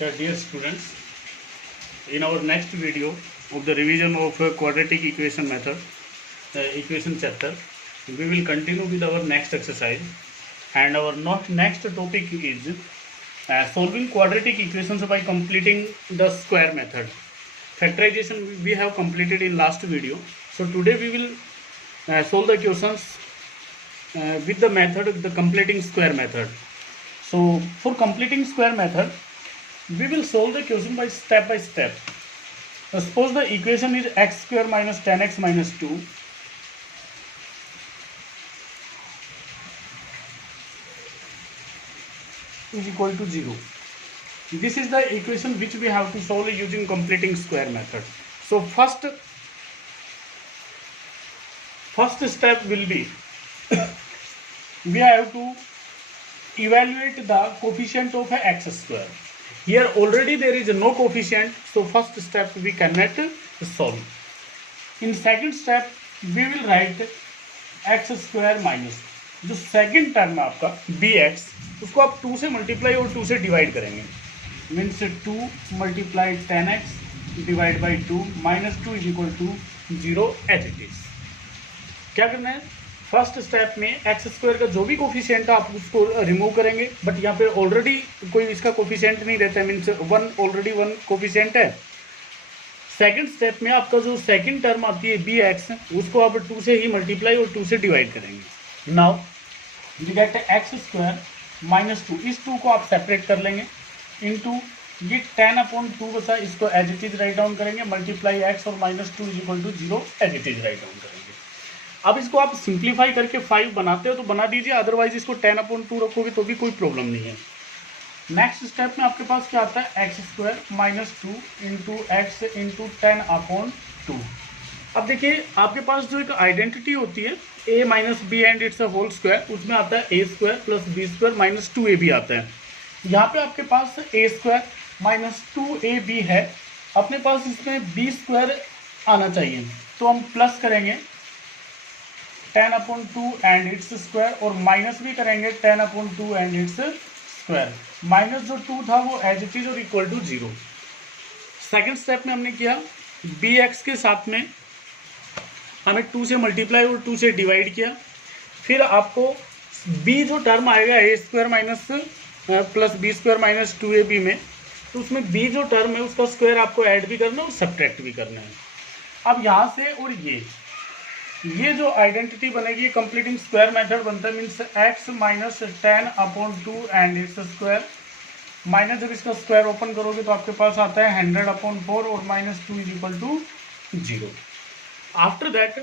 Dear students, in our next video of the revision of quadratic equation method, equation chapter, we will continue with our next exercise, and our next topic is solving quadratic equations by completing the square method. Factorization we have completed in last video, so today we will solve the equations with the method, the completing square method. So for completing square method, we will solve the equation by step. Suppose the equation is x square minus 10x minus 2 is equal to 0. This is the equation which we have to solve using completing square method. So first step will be we have to evaluate the coefficient of x square. Here already there is no coefficient, so first step we cannot solve. In second step we will write x square minus जो second term है आपका bx, उसको आप 2 से multiply और 2 से divide करेंगे. Means 2 multiply 10x divide by 2 minus 2 is equal to 0 as it is. क्या करना है, फर्स्ट स्टेप में एक्स स्क्वायर का जो भी कोफिशिएंट है आप उसको रिमूव करेंगे, बट यहाँ पे ऑलरेडी कोई इसका कोफिशिएंट नहीं रहता है, मीन्स ऑलरेडी वन कोफिशिएंट है. सेकंड स्टेप में आपका जो सेकंड टर्म आती है बी एक्स, उसको आप 2 से ही मल्टीप्लाई और 2 से डिवाइड करेंगे. Now we get x square minus 2, इस 2 को आप सेपरेट कर लेंगे इनटू ये 10/2 बचा, इसको as it is write down करेंगे, मल्टीप्लाई एक्स और minus 2 is equal to 0 as it is write down करेंगे. अब इसको आप सिंप्लीफाई करके 5 बनाते हो तो बना दीजिए, अदरवाइज इसको 10/2 रखोगे तो भी कोई प्रॉब्लम नहीं है. नेक्स्ट स्टेप में आपके पास क्या आता है, x square minus 2 into x into 10/2. अब देखिए आपके पास जो एक आइडेंटिटी होती है a minus b and it's a whole square, उसमें आता है a square plus b square minus 2ab आता है. यहाँ पे आपके पास a स्क्वायर माइनस 2ab है, अपने पास इसमें b स्क्वायर आना चाहिए, तो हम प्लस करेंगे 10/2 एंड इट्स स्क्वायर और माइनस भी करेंगे 10/2 एंड इट्स स्क्वायर. माइनस जो 2 था वो एज इट इज और इक्वल टू 0. सेकेंड स्टेप में हमने किया बी एक्स के साथ में हमें 2 से मल्टीप्लाई और 2 से डिवाइड किया. फिर आपको b जो टर्म आएगा a square minus plus b square minus 2ab में, तो उसमें b जो टर्म है उसका स्क्वायर आपको ऐड भी करना है और सब्ट्रैक्ट भी करना है. अब यहाँ से और ये जो आइडेंटिटी बनेगी कंप्लीटिंग स्क्वायर मेथड बनता है, means x minus 10/2 and it's square minus, जब इसका स्क्वायर ओपन करोगे तो आपके पास आता है 100/4 और minus 2 is equal to 0. After that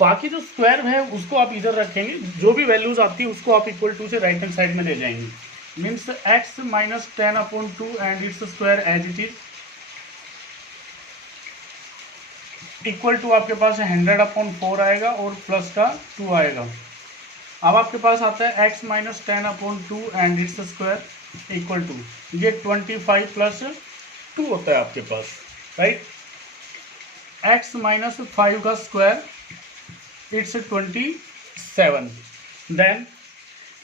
बाकी जो स्क्वायर है उसको आप इधर रखेंगे, जो भी वैल्यूज आती है उसको आप इक्वल टू से राइट हैंड साइड में ले जाएंगे. Means x minus 10/2 and it's square as it is equal to आपके पास 100/4 आएगा और प्लस का 2 आएगा. अब आपके पास आता है x minus 10/2 and it's square equal to ये 25 प्लस 2 होता है आपके पास, राइट. x माइनस 5 का square it's 27. Then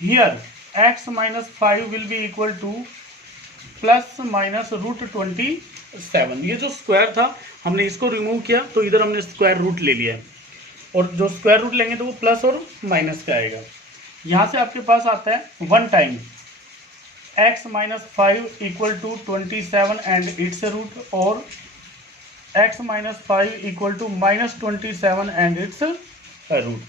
here x minus 5 will be equal to plus minus root 27. ये जो स्क्वायर था हमने इसको रिमूव किया तो इधर हमने स्क्वायर रूट ले लिया है, और जो स्क्वायर रूट लेंगे तो वो प्लस और माइनस का आएगा. यहाँ से आपके पास आता है 1 time x minus 5 equal to 27 and it's root, और x minus 5 equal to minus 27 and it's root.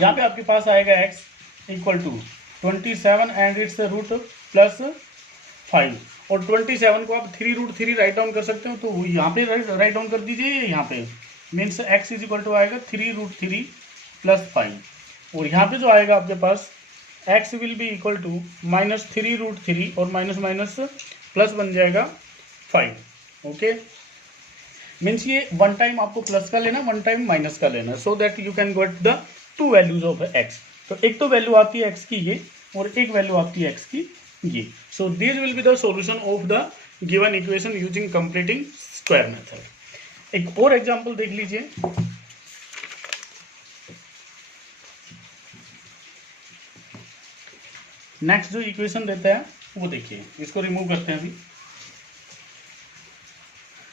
यहाँ पे आपके पास आएगा x equal to 27 and it's root plus 5, और 27 को आप 3√3 राइट डाउन कर सकते हो, तो यहाँ पे राइट डाउन कर दीजिए यहाँ पे. Means x is equal to आएगा 3√3 प्लस 5, और यहाँ पे जो आएगा आपके पास x will be equal to minus 3√3 और माइनस माइनस प्लस बन जाएगा 5. ओके, मीन्स ये 1 टाइम आपको प्लस का लेना, 1 टाइम माइनस का लेना, so that you can get the 2 values of x. तो एक तो वैल्यू आती है x की ये, और एक वैल्यू आती है x की ये. So this will be the solution of the given equation using completing square method. एक और एग्जांपल देख लीजिए. नेक्स्ट जो इक्वेशन देता है वो देखिए, इसको रिमूव करते हैं अभी.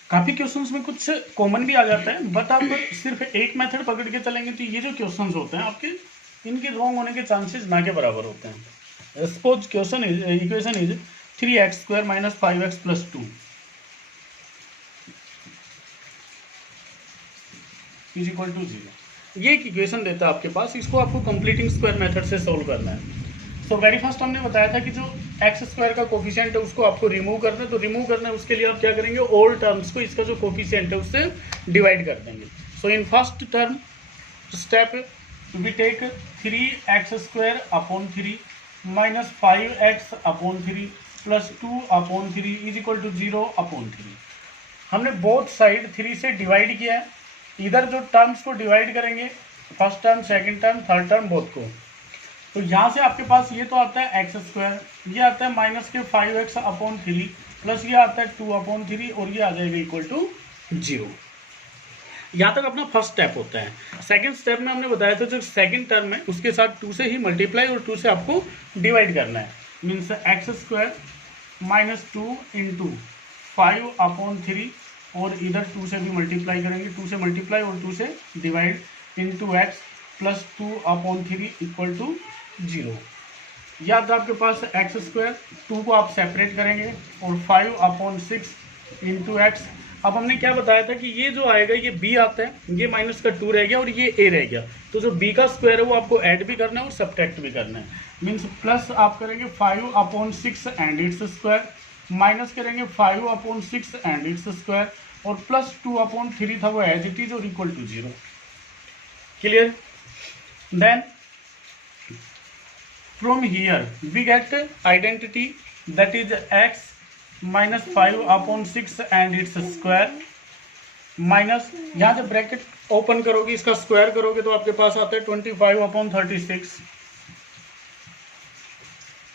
काफ़ी क्वेश्चंस में कुछ कॉमन भी आ जाता है, बट आप सिर्फ एक मेथड पकड़ के चलेंगे तो ये जो क्वेश्चंस होते हैं आपके, इनके रॉन्ग होने के चांसेस ना के बराबर होते हैं। Suppose question is equation is 3x² - 5x + 2 is equal to 0। ये एक इक्वेशन देता है आपके पास, इसको आपको कंप्लीटिंग स्क्वायर मेथड से सोल्व करना है। तो वेरी फर्स्ट हमने बताया था कि जो x² का कोफिशिएंट है उसको आपको रिमूव करना है। तो रिमूव करना है उसके लिए आप क्या करेंगे, ऑल टर्म्स को इसका जो कोफिशिएंट है उससे डिवाइड कर देंगे। So in first term step we take 3x² upon 3 - 5x upon 3 + 2 upon 3 is equal to 0 upon 3। हमने बोथ साइड 3 से डिवाइड किया है। इधर जो टर्म्स को डिवाइड करेंगे, first term, second term, third term, both को, तो यहाँ से आपके पास ये तो आता है x², ये आता है -5x अपॉन 3 प्लस ये आता है 2 अपॉन 3 और ये आ जाएगा इक्वल टू 0। यहाँ तक अपना फर्स्ट स्टेप होता है। सेकंड स्टेप में हमने बताया था जो सेकंड टर्म है उसके साथ 2 से ही मल्टीप्लाई और 2 से आपको डिवाइड करना है। मीन्स x² - 2 × 5 अपॉन 3 और इधर 2 से भी मल्टीप्लाई करेंगे, 2 से मल्टीप्लाई और 2 से divide × x + 2 upon 3 equal to 0। या तो आपके पास x², 2 को आप सेपरेट करेंगे और 5 अपॉन 6 × x। अब हमने क्या बताया था कि ये जो आएगा ये b आता है, ये माइनस का 2 रह गया और ये a रह गया। तो जो b का स्क्वायर है वो आपको ऐड भी करना है और सब्ट्रैक्ट भी करना है। मीन्स प्लस आप करेंगे 5 upon 6 and it's square, minus करेंगे 5 अपॉन 6 एंड इट्स स्क्वायर और प्लस 2 अपॉन 3 था वो एज इट इज और equal to 0। Clear? Then from here we get identity that is x - 5 upon 6 and its square minus, यहाँ से bracket open करोगे इसका square करोगे तो आपके पास आता है 25 upon 36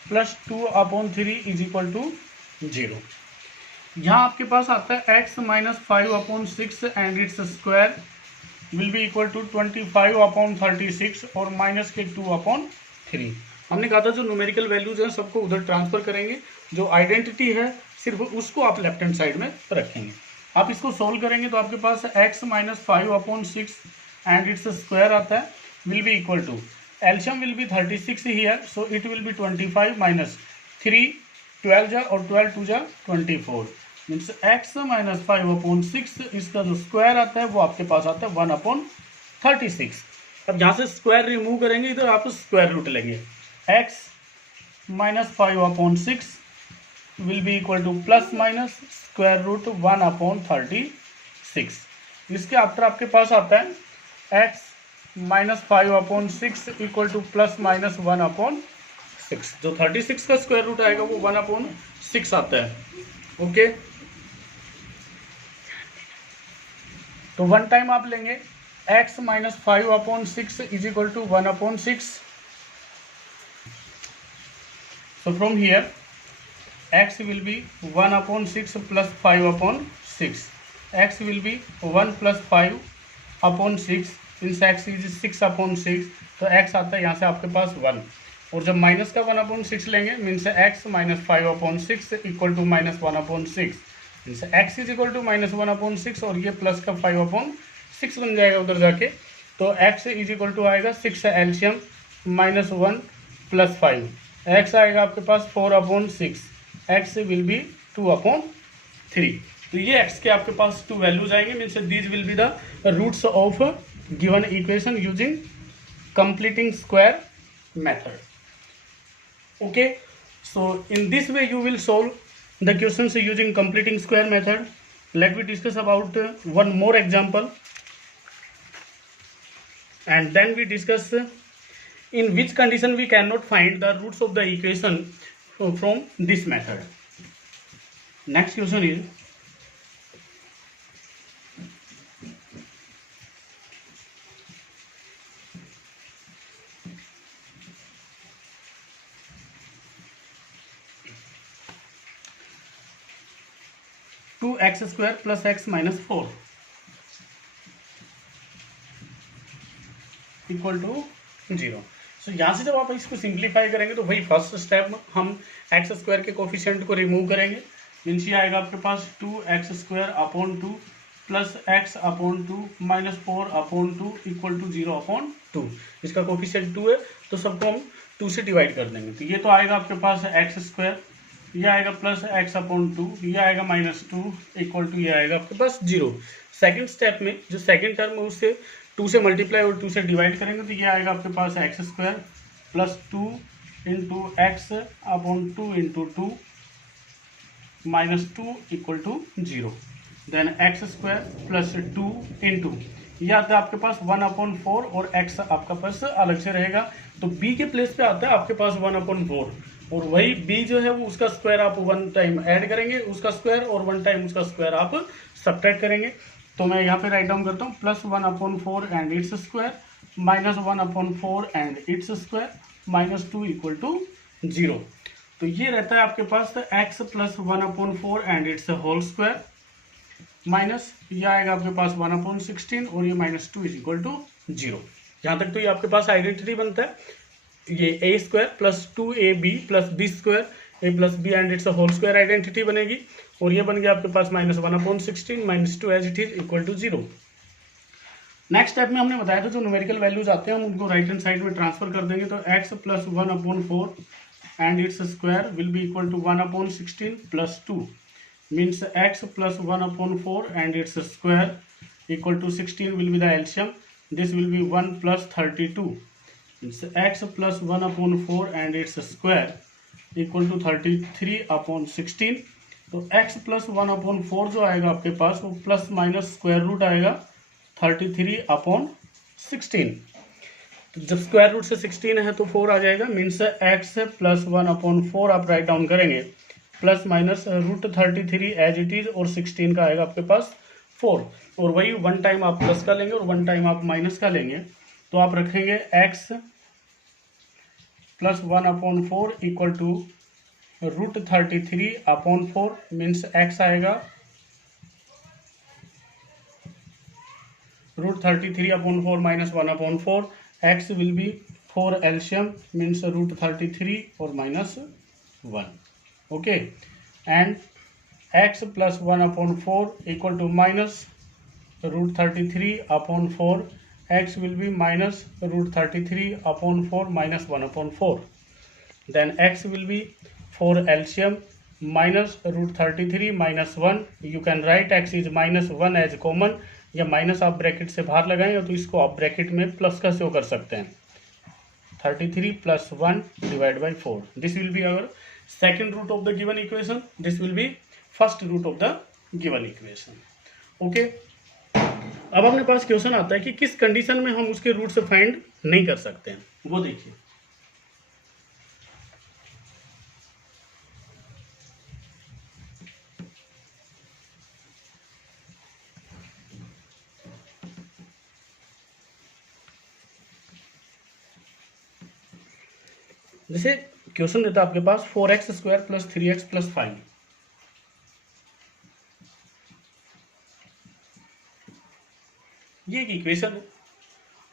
plus 2 upon 3 is equal to 0। यहाँ आपके पास आता है x - 5 upon 6 and it's square will be equal to 25 upon 36 और माइनस के 2 अपॉन 3। हमने कहा था जो न्यूमेरिकल वैल्यूज हैं सबको उधर ट्रांसफर करेंगे, जो आइडेंटिटी है सिर्फ उसको आप लेफ्ट हैंड साइड में रखेंगे। आप इसको सोल्व करेंगे तो आपके पास x - 5 upon 6 and it's square आता है विल बी इक्वल टू, एल्शियम will be 36 here so it will be 25 minus 3 12 जा और 12 2 जा 24 मीन्स x - 5 अपॉन 6 इसका जो स्क्वायर आता है वो आपके पास आता है 1 अपॉन 36। अब यहाँ से स्क्वायर रिमूव करेंगे, इधर आप स्क्वायर रूट लेंगे, x - 5 upon 6 will be equal to plus minus square root 1 upon 36। इसके आफ्टर आपके पास आता है x - 5 upon 6 equal to plus minus 1 upon 6। जो 36 का स्क्वायर रूट आएगा वो 1 अपॉन 6 आता है। ओके, तो वन टाइम आप लेंगे x - 5 upon 6 is equal to 1 upon 6। So from here x will be 1 upon 6 plus 5 upon 6. X will be 1 plus 5 upon 6 since x is 6 upon 6 तो x आता है यहाँ से आपके पास 1 और जब माइनस का 1 अपॉन 6 लेंगे means x - 5 upon 6 equal to -1 upon 6 means x is equal to -1 upon 6 और ये प्लस का 5 अपॉन 6 बन जाएगा उधर जाके। तो x इज इक्वल टू आएगा 6 एल्शियम -1 प्लस 5, x आएगा आपके पास 4 upon 6, x will be 2 upon 3। तो ये x के आपके पास 2 वैल्यूज आएंगे means these will be the roots of given equation using completing square method. Okay, so in this way you will solve the questions using completing square method. Let me discuss about one more example and then we discuss in which condition we cannot find the roots of the equation from this method. Next question is two x square plus x minus 4 equal to 0। So यहाँ से जब आप इसको simplify करेंगे तो वही first step हम x² के कोफिशिएंट को रिमूव करेंगे, मीन्स ये आएगा आपके पास 2x² plus x upon 2 minus 4 upon 2 equal to 0 upon 2। इसका कोफिशिएंट 2 है तो सबको हम 2 से डिवाइड कर देंगे। तो ये तो आएगा आपके पास x², ये आएगा प्लस x अपॉन 2, ये आएगा माइनस 2 इक्वल टू ये आएगा आपके पास 0। सेकेंड स्टेप में जो सेकेंड टर्म है उससे 2 से मल्टीप्लाई और 2 से डिवाइड करेंगे तो ये आएगा आपके पास x² plus 2 into x upon 2 into 2 minus 2 equal to 0। Then x² plus 2 into ये आता है आपके पास 1/4 और x आपका पास अलग से रहेगा। तो b के प्लेस पे आता है आपके पास 1/4 और वही b जो है वो उसका स्क्वायर आप 1 टाइम ऐड करेंगे उसका स्क्वायर और 1 टाइम उसका स्क्वायर आप सब्ट्रैक्ट करेंगे। तो मैं यहाँ पे राइट डाउन करता हूँ plus 1/4 and it's square minus 1/4 and it's square minus 2 equal to 0। तो ये रहता है आपके पास x plus 1/4 and it's whole square minus ये आएगा आपके पास 1/16 और ये माइनस 2 इज इक्वल टू 0। यहाँ तक तो ये आपके पास आइडेंटिटी बनता है। ये a² plus 2ab plus b² a plus b and it's whole square identity बनेगी और ये बन गया आपके पास minus 1/16 minus 2 as it is equal to 0। Next step में हमने बताया था जो न्यूमेरिकल वैल्यूज आते हैं हम उनको राइट हैंड साइड में ट्रांसफर कर देंगे। तो x plus 1/4 and it's square will be equal to 1/16 plus 2 means x plus 1/4 and its square equal to 16 will be the LCM. This will be 1 plus 32 means x plus 1/4 and its square equal to 33/16। तो x plus 1/4 जो आएगा आपके पास वो plus minus square root आएगा 33/16। तो जब square root से 16 है तो 4 आ जाएगा मीन्स x प्लस 1/4 आप राइट डाउन करेंगे plus minus root 33 as it is और 16 का आएगा आपके पास 4 और वही 1 टाइम आप प्लस का लेंगे और 1 टाइम आप माइनस का लेंगे तो आप रखेंगे x plus 1/4 equal to root 33/4 means x आएगा root 33/4 minus 1/4 x will be 4 LCM means root 33 और minus 1 okay and x plus 1/4 equal to minus root 33/4 x will be minus root 33/4 minus 1/4 then x will be 4 LCM minus root 33 minus 1 you can write x is minus 1 as common या minus आप bracket से बाहर लगाएंगे तो इसको आप bracket में plus का शो कर सकते हैं 33 plus 1 divided by 4 this will be our second root of the given equation this will be first root of the given equation okay। अब अपने पास क्वेश्चन आता है कि किस कंडीशन में हम उसके रूट से फाइंड नहीं कर सकते हैं वो देखिए। जैसे क्वेश्चन देता है आपके पास 4x² प्लस 3x प्लस 5 ये एक इक्वेशन है।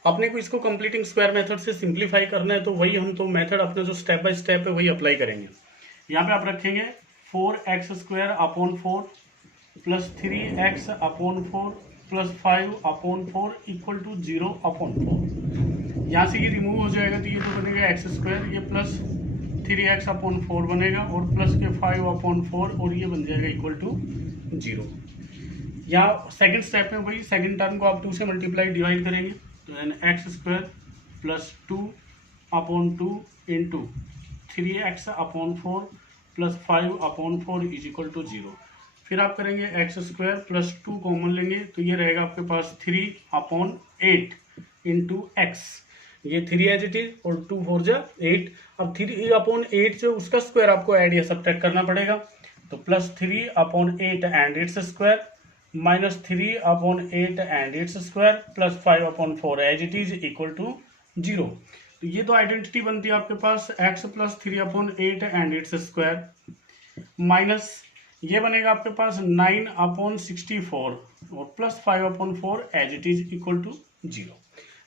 अपने को इसको कंप्लीटिंग स्क्वायर मेथड से सिंप्लीफाई करना है तो वही हम तो मेथड अपना जो स्टेप बाय स्टेप है वही अप्लाई करेंगे। यहाँ पे आप रखेंगे 4x² 4 plus 3x/4 plus 5/4 equal to 0/4। यहाँ से ये रिमूव हो जाएगा तो ये तो बनेगा x², ये प्लस 3x/4 बनेगा और प्लस के 5/4 और ये बन जाएगा इक्वल टू 0। यहाँ सेकंड स्टेप में वही सेकंड टर्म को आप 2 से मल्टीप्लाई डिवाइड करेंगे तो यानी x² plus 2/2 into 3x/4 plus 5/4 is equal to 0। फिर आप करेंगे x² प्लस 2 कॉमन लेंगे तो ये रहेगा आपके पास 3/8 इंटू एक्स, ये 3 एज इट इज और 2 4 जा 8। अब 3/8 जो उसका स्क्वायर आपको ऐड या सब्ट्रैक्ट करना पड़ेगा तो plus 3/8 and it's square minus 3/8 and it's square plus 5/4 as it is equal to 0। तो ये तो आइडेंटिटी बनती है आपके पास x plus 3/8 and it's square minus ये बनेगा आपके पास 9/64 और plus 5/4 as it is equal to 0।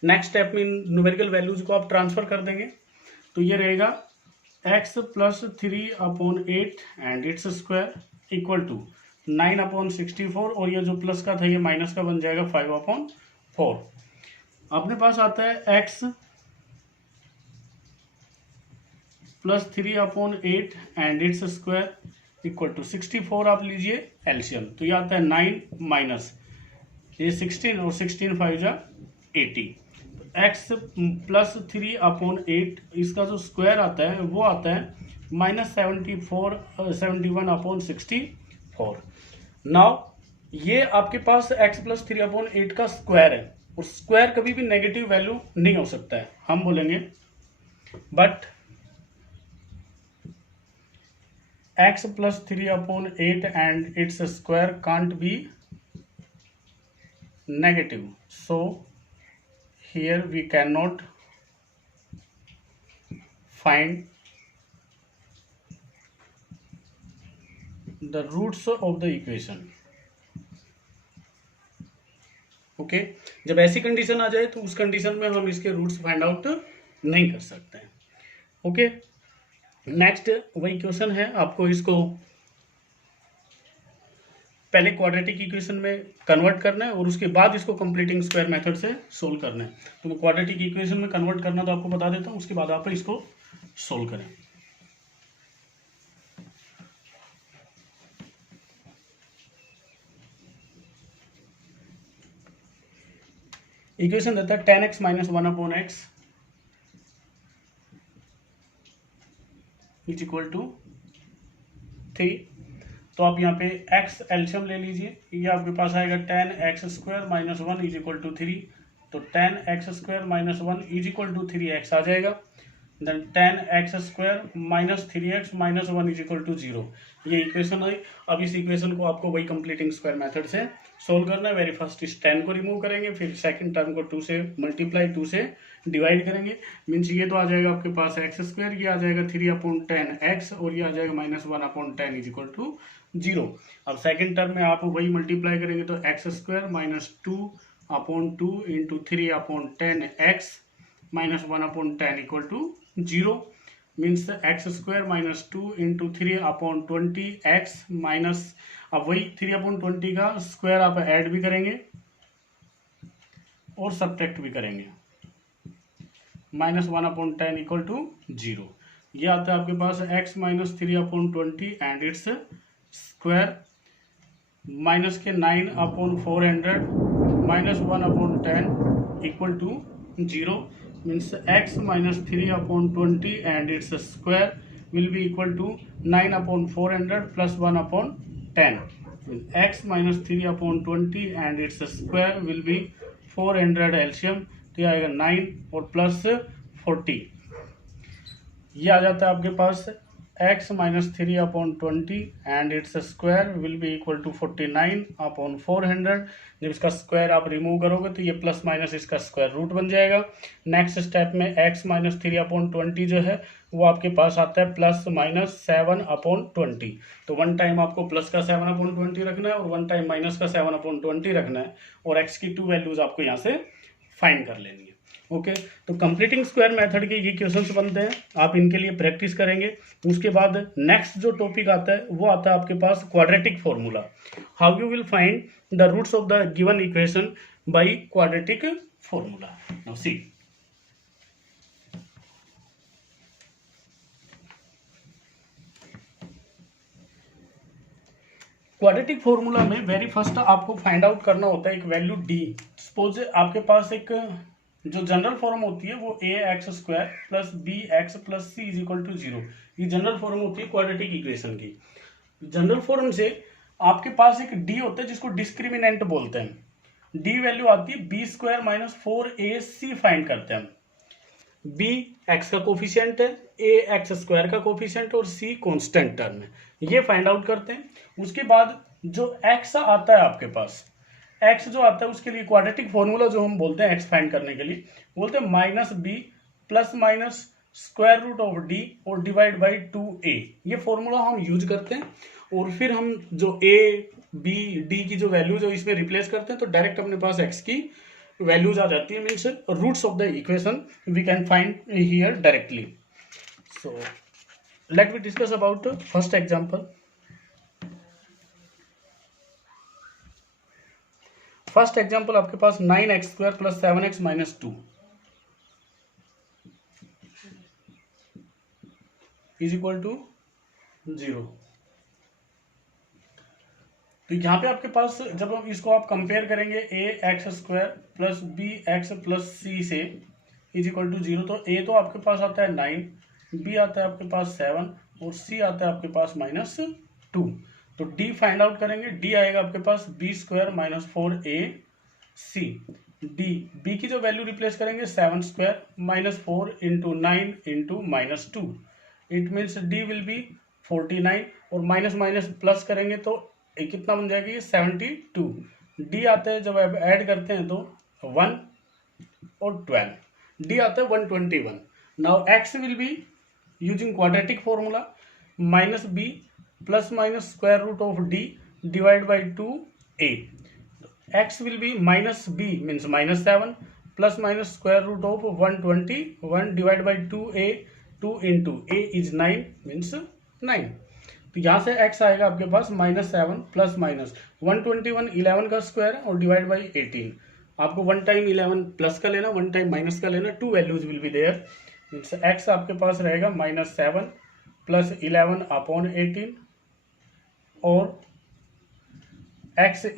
Next step में न्यूमेरिकल वैल्यूज को आप ट्रांसफर कर देंगे तो ये रहेगा x plus 3/8 and it's square equal to 9/64 और ये जो प्लस का था ये माइनस का बन जाएगा 5/4। अपने पास आता है x plus 3/8 and it's square equal to 64। आप लीजिए एलसीएम, तो ये आता है 9 माइनस ये 16 और 16 5 जा 80। x प्लस 3/8 इसका जो स्क्वायर आता है वो आता है -71/64। नाउ ये आपके पास x प्लस 3/8 का स्क्वायर है और स्क्वायर कभी भी नेगेटिव वैल्यू नहीं हो सकता है। हम बोलेंगे but x plus 3/8 and its square can't be negative, so here we cannot find the roots of the equation. Okay जब ऐसी कंडीशन आ जाए तो उस कंडीशन में हम इसके रूट्स फाइंड आउट नहीं कर सकते हैं। ओके नेक्स्ट वही क्वेश्चन है, आपको इसको पहले क्वाड्रेटिक इक्वेशन में कन्वर्ट करना है और उसके बाद इसको कंप्लीटिंग स्क्वायर मेथड से सोल्व करना है। तो मैं क्वाड्रेटिक इक्वेशन में कन्वर्ट करना तो आपको बता देता हूँ, उसके बाद आप इसको सोल्व करें। इक्वेशन देता है 10x minus 1/x is equal to 3। तो आप यहाँ पे x एलसीएम ले लीजिए, ये आपके पास आएगा 10x² minus 1 is equal to 3। तो 10x² minus 1 is equal to 3x आ जाएगा। Then 10x² minus 3x minus 1 is equal to 0। ये इक्वेशन है। अब इस इक्वेशन को आपको वही कंप्लीटिंग स्क्वायर मेथड से सोल्व करना है। वेरी फर्स्ट इस 10 को रिमूव करेंगे, फिर सेकंड टर्म को 2 से मल्टीप्लाई 2 से डिवाइड करेंगे। मीन्स ये तो आ जाएगा आपके पास x², ये आ जाएगा 3/10x और ये आ जाएगा -1/10 इज इक्वल टू 0। अब सेकंड टर्म में आप वही मल्टीप्लाई करेंगे तो x² minus 2/2 into 3/10x minus 1/10 equal to 0। Means x² minus 2 into 3/20x minus, अब वही 3/20 का स्क्वायर आप ऐड भी करेंगे और सब्ट्रैक्ट भी करेंगे, -1/10 इक्वल टू 0। ये आता है आपके पास x minus 3/20 and it's square minus के 9/400 minus 1/10 equal to 0। Means x minus 3/20 and it's square will be equal to 9/400 plus 1/10. x minus 3/20 and its square will be 400 LCM, तो ये आएगा 9 और प्लस 40। ये आ जाता है आपके पास x minus 3/20 and its square will be equal to 49/400। जब इसका स्क्वायर आप रिमूव करोगे तो ये प्लस माइनस इसका स्क्वायर रूट बन जाएगा। नेक्स्ट स्टेप में x minus 3/20 जो है वो आपके पास आता है प्लस माइनस 7/20। तो वन टाइम आपको प्लस का 7/20 रखना है और वन टाइम माइनस का 7/20 रखना है और x की 2 वैल्यूज आपको यहाँ से फाइंड कर लेनी है। ओके तो कंप्लीटिंग स्क्वायर मेथड के ये क्वेश्चंस बनते हैं, आप इनके लिए प्रैक्टिस करेंगे। उसके बाद नेक्स्ट जो टॉपिक आता है वो आता है आपके पास quadratic formula, how you will find the roots of the given equation by quadratic formula. Now see, quadratic formula में वेरी फर्स्ट आपको फाइंड आउट करना होता है एक वैल्यू d। सपोज आपके पास एक जो जनरल फॉर्म होती है वो ax² plus bx plus c is equal to 0, ये जनरल फॉर्म होती है क्वाड्रेटिक इक्वेशन की। जनरल फॉर्म से आपके पास एक d होता है जिसको डिस्क्रिमिनेंट बोलते हैं। d वैल्यू आती है b² माइनस 4ac फाइंड करते हैं। b x का कोफिशिएंट है, a x² का कोफिशिएंट और c कांस्टेंट टर्म है, ये फाइंड आउट करते हैं। उसके बाद जो x आता है आपके पास, x जो आता है उसके लिए क्वाड्रेटिक फॉर्मूला जो हम बोलते हैं x फाइंड करने के लिए बोलते हैं -b plus minus square root of d और डिवाइड बाई 2a। ये फॉर्मूला हम यूज करते हैं और फिर हम जो a b d की जो वैल्यू जो इसमें रिप्लेस करते हैं तो डायरेक्ट अपने पास x की वैल्यूज आ जाती है। Means roots of the equation we can find here directly. So let me discuss about first example. First example आपके पास 9x² + 7x - 2 = 0। तो यहाँ पे आपके पास जब हम इसको आप कंपेयर करेंगे ax² + bx + c से = 0, तो a तो आपके पास आता है 9, b आता है आपके पास 7 और c आता है आपके पास -2। तो d फाइंड आउट करेंगे, d आएगा आपके पास b² - 4ac। b की जो वैल्यू रिप्लेस करेंगे 7² - 4 × 9 × -2, it means d will be 49 और माइनस माइनस प्लस करेंगे तो कितना बन जाएगा ये 72। d आते हैं जब आप ऐड करते हैं तो 1 और 12, d आता है 121। Now x will be using quadratic formula -b ± √d /2a। x will be -b means -7 ± √121 /2a, 2 × a is 9 means 9। तो यहाँ से x आएगा आपके पास -7 प्लस माइनस 121 11 का स्क्वायर और डिवाइड बाई 18। आपको वन टाइम 11 प्लस का लेना, वन टाइम माइनस का लेना, two values will be there. Means x आपके पास रहेगा -7 + 11 / 18 और x =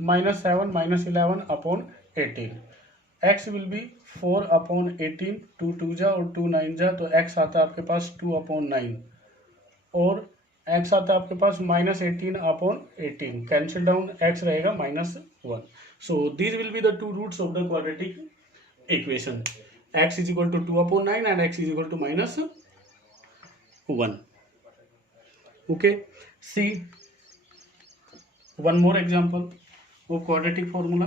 -7 - 11 / 18। x विल बी 4/18, 2 2 जा और 2 9 जा, तो x आता है आपके पास 2/9 और x आता है आपके पास -18/18, कैंसिल डाउन, x रहेगा -1। So these will be the two roots of the quadratic equation, x = 2/9 and x = -1। Okay, see one more example of quadratic formula.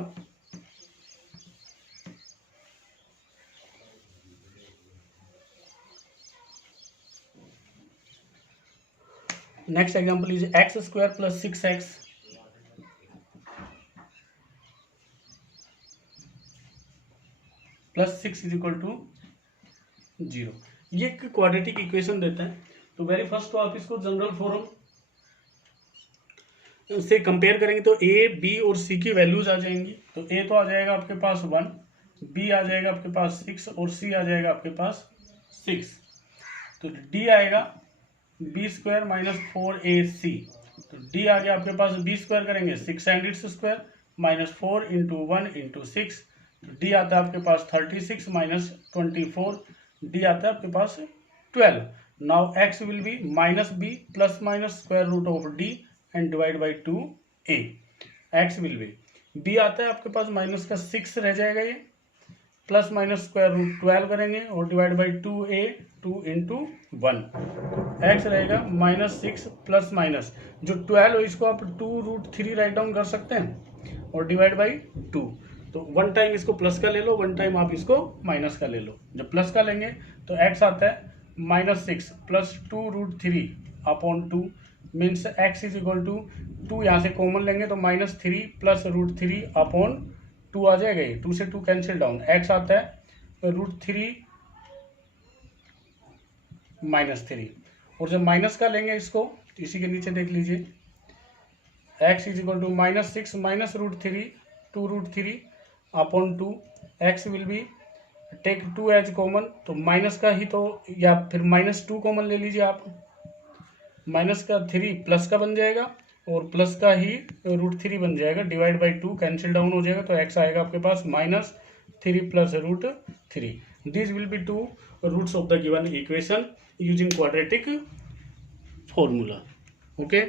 Next example is x² + 6x + 6 = 0। ये एक quadratic equation देता है। तो very first तो आप इसको general form से compare करेंगे तो a, b और c की वैल्यूज आ जाएंगी। तो a तो आ जाएगा आपके पास 1, b आ जाएगा आपके पास 6 और c आ जाएगा आपके पास 6। तो d आएगा b² - 4ac। तो d आ गया आपके पास, b² करेंगे 6 and its square -4 × 1 × 6, तो d आता है आपके पास 36 - 24, d आता है आपके पास 12। Now x will B -b ± √d and divide by 2a। x will B, b आता है आपके पास माइनस का 6 रह जाएगा, ये प्लस माइनस √12 करेंगे और डिवाइड बाई 2a, 2 × 1, x रहेगा -6 प्लस माइनस जो 12 हो इसको आप 2√3 राइट डाउन कर सकते हैं और डिवाइड बाई 2। तो वन टाइम इसको प्लस का ले लो, वन टाइम आप इसको माइनस का ले लो। जब प्लस का लेंगे तो x आता है -6 प्लस 2√3/2 मीन्स x = 2, यहाँ से कॉमन लेंगे तो -3 प्लस √3/2 आ जाएगा, ये 2 से 2 कैंसिल डाउन, x आता है √3 -3। और जब माइनस का लेंगे इसको इसी के नीचे देख लीजिए, x = -6 माइनस √3 2√3/2, x will be take 2 as common, तो माइनस का ही तो या फिर -2 कॉमन ले लीजिए आप, माइनस का 3 प्लस का बन जाएगा और प्लस का ही √3 बन जाएगा, डिवाइड बाई 2 कैंसिल डाउन हो जाएगा, तो x आएगा आपके पास -3 plus √3। This will be two roots of the given equation using quadratic formula. Okay,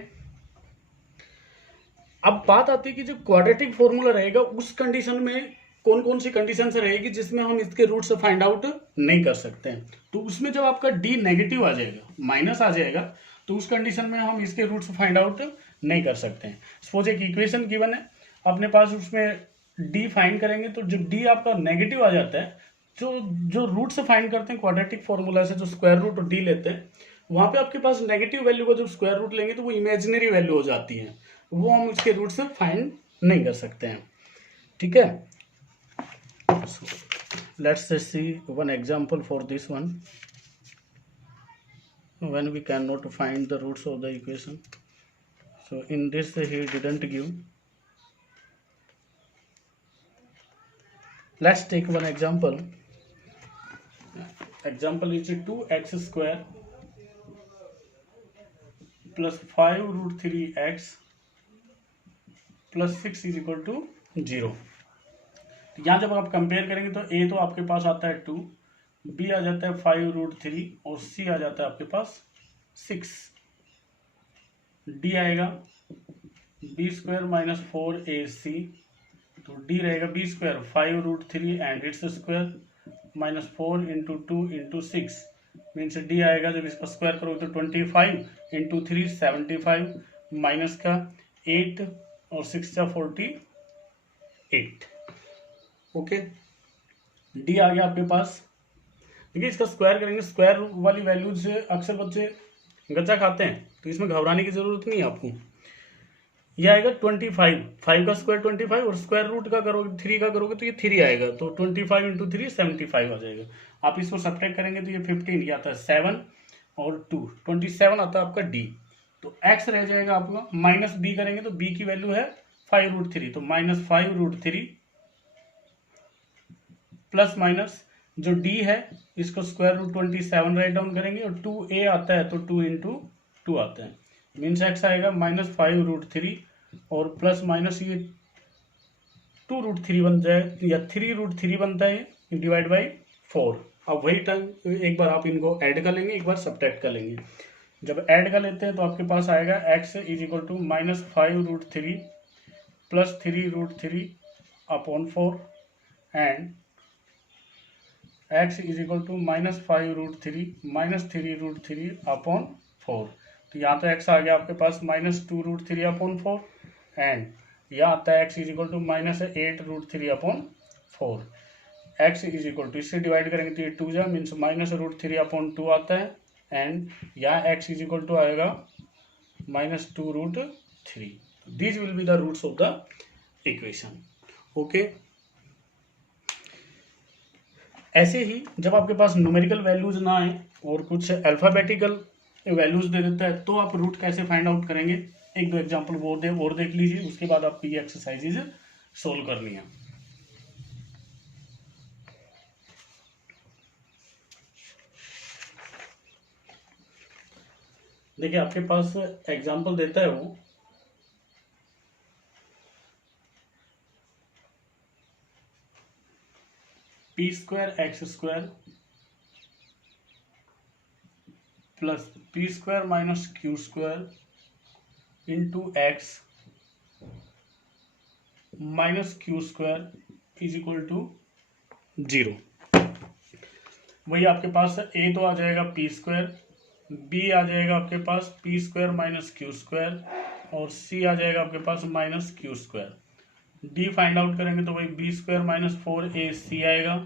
अब बात आती है कि जो क्वाड्रेटिक फॉर्मूला रहेगा उस कंडीशन में कौन कौन सी कंडीशन रहेगी जिसमें हम इसके रूट्स फाइंड आउट नहीं कर सकते हैं। तो उसमें जब आपका d नेगेटिव आ जाएगा, माइनस आ जाएगा, तो उस कंडीशन में हम इसके रूट्स फाइंड आउट नहीं कर सकते हैं। सपोज एक इक्वेशन गिवन है अपने पास, उसमें d फाइंड करेंगे तो जब d आपका नेगेटिव आ जाता है, जो रूट्स फाइंड करते हैं क्वाड्रेटिक फॉर्मूला से, जो स्क्वायर रूट d लेते हैं, वहां पे आपके पास नेगेटिव वैल्यू को जब स्क्वायर रूट लेंगे तो वो इमेजिनरी वैल्यू हो जाती है, वो हम उसके रूट्स फाइंड नहीं कर सकते हैं। ठीक है, let's see one example for this one when we cannot find the roots of the equation. So in this he didn't give, Let's take one example. Example is 2x square plus 5 root 3x plus 6 is equal to 0. यहाँ जब आप compare करेंगे तो a तो आपके पास आता है 2, b आ जाता है 5 रूट 3 और c आ जाता है आपके पास 6. d आएगा b स्क्वायर माइनस 4ac, तो d रहेगा b square 5 root 3 and it's square minus 4 into 2 into 6 means d आएगा जब इसका स्क्वायर करोगे तो 25 इंटू 3 75 माइनस का 8 और 6 का 48. ओके, डी आ गया आपके पास. देखिए इसका स्क्वायर करेंगे, स्क्वायर वाली वैल्यू से अक्सर बच्चे गच्चा खाते हैं, तो इसमें घबराने की जरूरत नहीं है आपको. यह आएगा 25, 5 का स्क्वायर 25 और स्क्वायर रूट का करोगे 3 का करोगे तो ये 3 आएगा, तो 25 इंटू 3 75 आ जाएगा. आप इसको सब्ट्रैक्ट करेंगे तो ये 15, ये आता है 7 और 2 27 आता है आपका डी. तो एक्स रह जाएगा आपका, माइनस बी करेंगे तो बी की वैल्यू है 5 रूट 3, तो माइनस 5 रूट 3 प्लस माइनस जो डी है इसको स्क्वायर रूट 27 राइट डाउन करेंगे और 2a आता है तो 2 इंटू 2 आता है, मीन्स एक्स आएगा माइनस 5 रूट 3 और प्लस माइनस ये 2 रूट 3 बन जाए या 3 रूट 3 बनता है डिवाइड बाई 4. अब वही टाइम एक बार आप इनको ऐड कर लेंगे, एक बार सब्ट्रैक्ट कर लेंगे. जब ऐड कर लेते हैं तो आपके पास आएगा x is equal to minus 5 root 3 plus 3 root 3 upon 4 and x is equal to minus 5 root 3 minus 3 root 3 upon 4. तो यहाँ तो x आ गया आपके पास माइनस 2 रूट 3 अपॉन 4 एंड यहाँ आता है x is equal to minus 8 root 3 upon 4. x is equal to इससे डिवाइड करेंगे तो ये 2 जा मीन्स माइनस रूट 3 अपॉन 2 आता है एंड यहाँ x इज इक्वल टू आएगा minus 2 root 3. These will be the roots of the equation. Okay, ऐसे ही जब आपके पास न्यूमेरिकल वैल्यूज ना आए और कुछ अल्फाबेटिकल वैल्यूज दे देता है तो आप रूट कैसे फाइंड आउट करेंगे, एक दो एग्जांपल और देख लीजिए, उसके बाद आपको ये एक्सरसाइजेज सोल्व करनी है. देखिए आपके पास एग्जांपल देता है वो P square X square plus P square minus Q square into X minus Q square is equal to 0. वही आपके पास ए तो आ जाएगा पी स्क्वायर, बी आ जाएगा आपके पास p square minus Q square और सी आ जाएगा आपके पास minus Q square. D find out करेंगे तो वही बी स्क्वायर माइनस 4ac आएगा,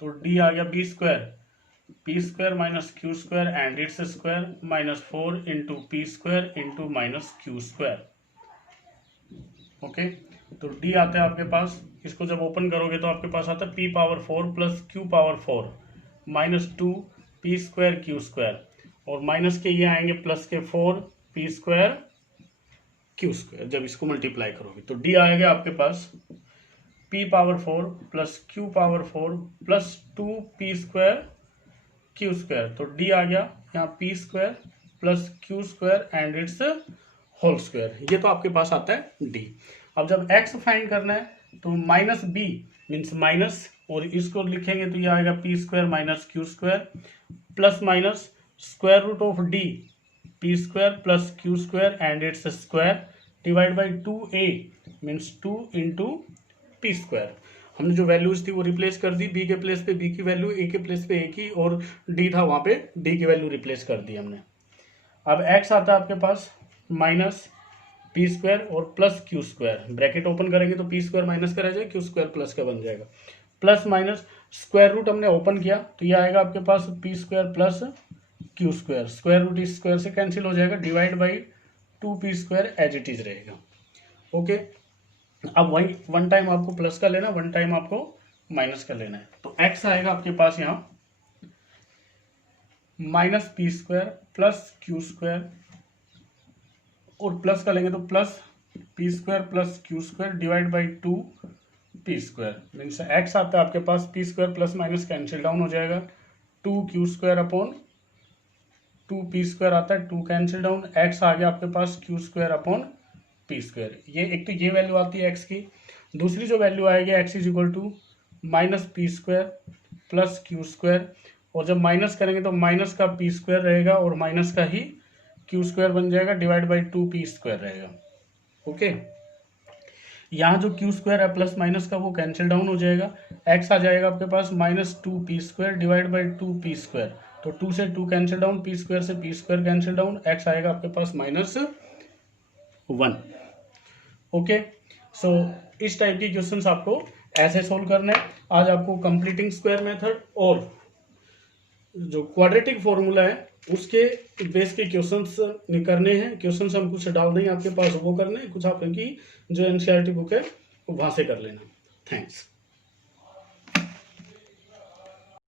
तो डी आ गया B square P square minus Q square and it's square minus 4 into P square into minus Q square. Okay, तो डी आता है आपके पास, इसको जब ओपन करोगे तो आपके पास आता है P power 4 plus Q power 4 minus 2 p square Q square और माइनस के ये आएंगे प्लस के 4 पी स्क्वायर क्यू स्क्वायर. जब इसको मल्टीप्लाई करोगे तो डी आएगा आपके पास p power 4 plus q power 4 plus 2 p square q square. तो d आ गया यहाँ p square plus q square and it's whole square. ये तो आपके पास आता है d. अब जब x फाइंड करना है तो माइनस b मीन्स माइनस और इसको लिखेंगे तो ये आएगा p square minus q square plus minus square root of d P square plus Q square and it's square divide by 2a means 2 into P square. हमने जो वैल्यूज थी वो रिप्लेस कर दी, b के प्लेस पे b की value, a के प्लेस पे a की और d था वहाँ पे d की वैल्यू रिप्लेस कर दी हमने. अब x आता है आपके पास माइनस पी स्क्वायर और plus Q square, bracket open करेंगे तो पी स्क्वायर माइनस का रह जाएगा, क्यू स्क्वायर प्लस का बन जाएगा, प्लस माइनस स्क्वायर रूट हमने ओपन किया तो ये आएगा आपके पास p square plus Q square, square root इस स्क्वायर से कैंसिल हो जाएगा, divide by 2p square as it is रहेगा. ओके, अब वही वन टाइम आपको प्लस का लेना, वन टाइम आपको माइनस का लेना है. तो x आएगा आपके पास यहाँ minus p square plus Q square और प्लस का लेंगे तो plus P square plus Q square divide by 2 p square means x आता है आपके पास p square plus minus cancel down हो जाएगा 2q² अपॉन 2p² आता है 2 कैंसिल डाउन एक्स आ गया आपके पास q² अपॉन p²। ये एक तो ये वैल्यू आती है एक्स की। दूसरी जो वैल्यू आएगी X is equal to minus p² plus q²। और जब माइनस करेंगे तो माइनस का p² रहेगा और माइनस का ही q² बन जाएगा डिवाइड बाई 2p² रहेगा। ओके, यहाँ जो q² है प्लस माइनस का वो कैंसिल डाउन हो जाएगा, x आ जाएगा आपके पास minus 2p² divide by 2p²। तो 2 से 2 कैंसिल डाउन, p² से p² कैंसिल डाउन, x आएगा आपके पास -1। ओके, सो इस टाइप की क्वेश्चंस आपको ऐसे सोल्व करने हैं। आज आपको कंप्लीटिंग स्क्वायर मेथड और जो क्वाड्रेटिक फॉर्मूला है उसके बेस के क्वेश्चंस करने हैं। क्वेश्चंस हम कुछ डाल देंगे आपके पास, वो करने हैं, कुछ आपकी जो एनसीईआरटी बुक है वहाँ से कर लेना। थैंक्स।